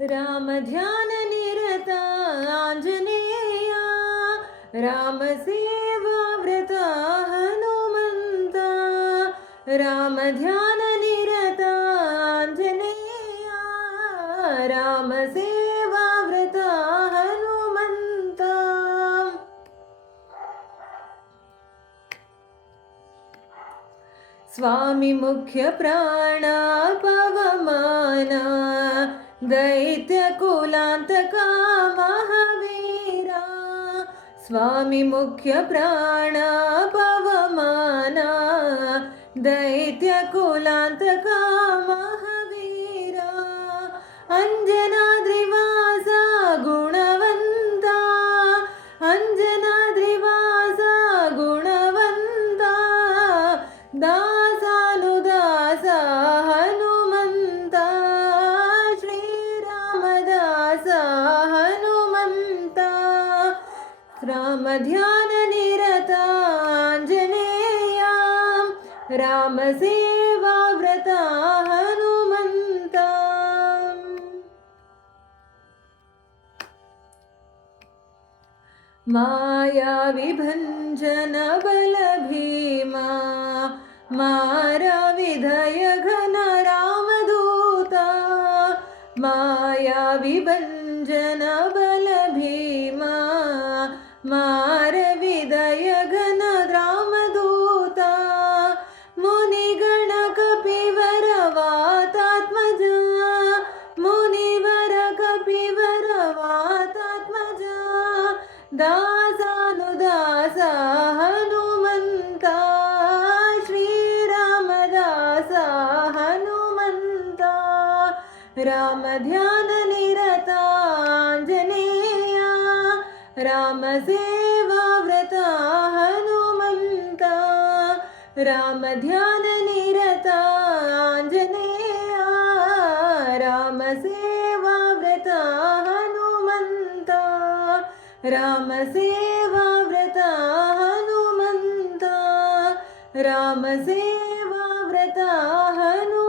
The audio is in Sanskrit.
रामध्याननिरता आञ्जनेया रामसेवाव्रता हनुमन्ता रामध्याननिरता आञ्जनेया रामसेवाव्रता हनुमन्ता स्वामी मुख्य प्राणा पवमाना दैत्यकुलान्तका महावीरा स्वामी मुख्य प्राणा पवमाना दैत्यकुलान्तका महावीरा अंजनाद्रिवासा गुणवन्ता अंजनाद्रिवासा गुणवन्ता दासानुदासा हनुमन्ता श्रीरामदासा हनुमन्ता रामध्याननिरता आञ्जनेया रामसेवाव्रता हनुमन्ता मायाविभञ्जन बलभीमा मारविधय घन रामदूता मायाविभञ्जन बलभीमा मारविधय घन रामदूता मुनिगण कपिवर वातात्मजा मुनिवर कपिवर वातात्मजा दासानुदासा हनुमन्ता श्रीरामदासा हनुमन्ता रामध्याननिरता आञ्जनेया रामसेवाव्रता हनुमन्ता रामध्याननिरता आञ्जनेया रामसेवाव्रता हनुमन्ता रामसेवाव्रता हनुमन्ता रामसेवाव्रता हनुमन्ता